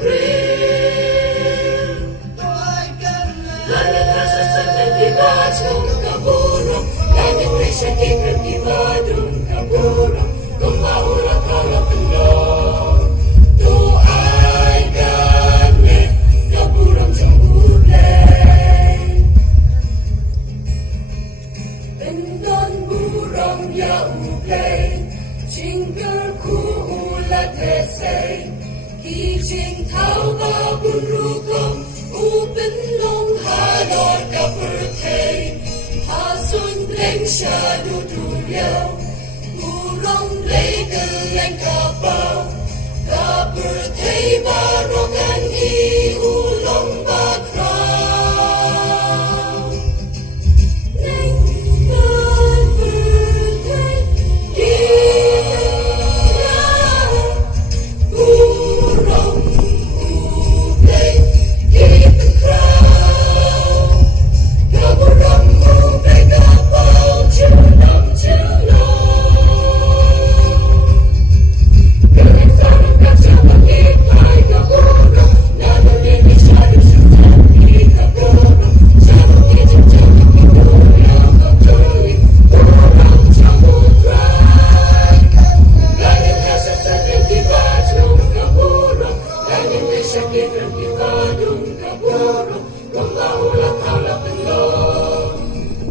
brin Langit rasa senang dibacung kaburung Langit rasa kikir diwadung kaburung Kumaulah kalau penuh Tuai kami kaburung jambulai Endon burung ya uplay Jinggerku ulat hesay Kijing tau babun rukong Upen long halor kapertay Hasun bleng syadu duriau Burung blay geleng kapau Kapertay barokan iulong bakrau Neng berpertay gila Burung ublay gipekrau Kaburung ublay kapau Jelam-jelam Geleng sarang kaca mengipai kaburung Lalu ini syadu sesati kaburung Cabut kijang-cabut hidupnya membeli Burung samudrai Langit rasa sedang dibacung kaburung Langit rasa kikir diwadung kaburung Kumaulah kaulah belum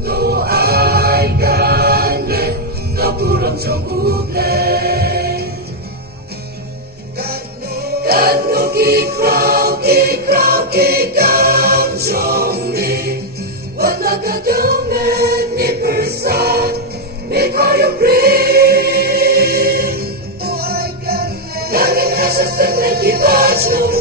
Tuai gane kaburung jambulai Kanu kikrau kikam jongni Wala kagamen ni persan Ni kayu green Langit rasa senang dibacung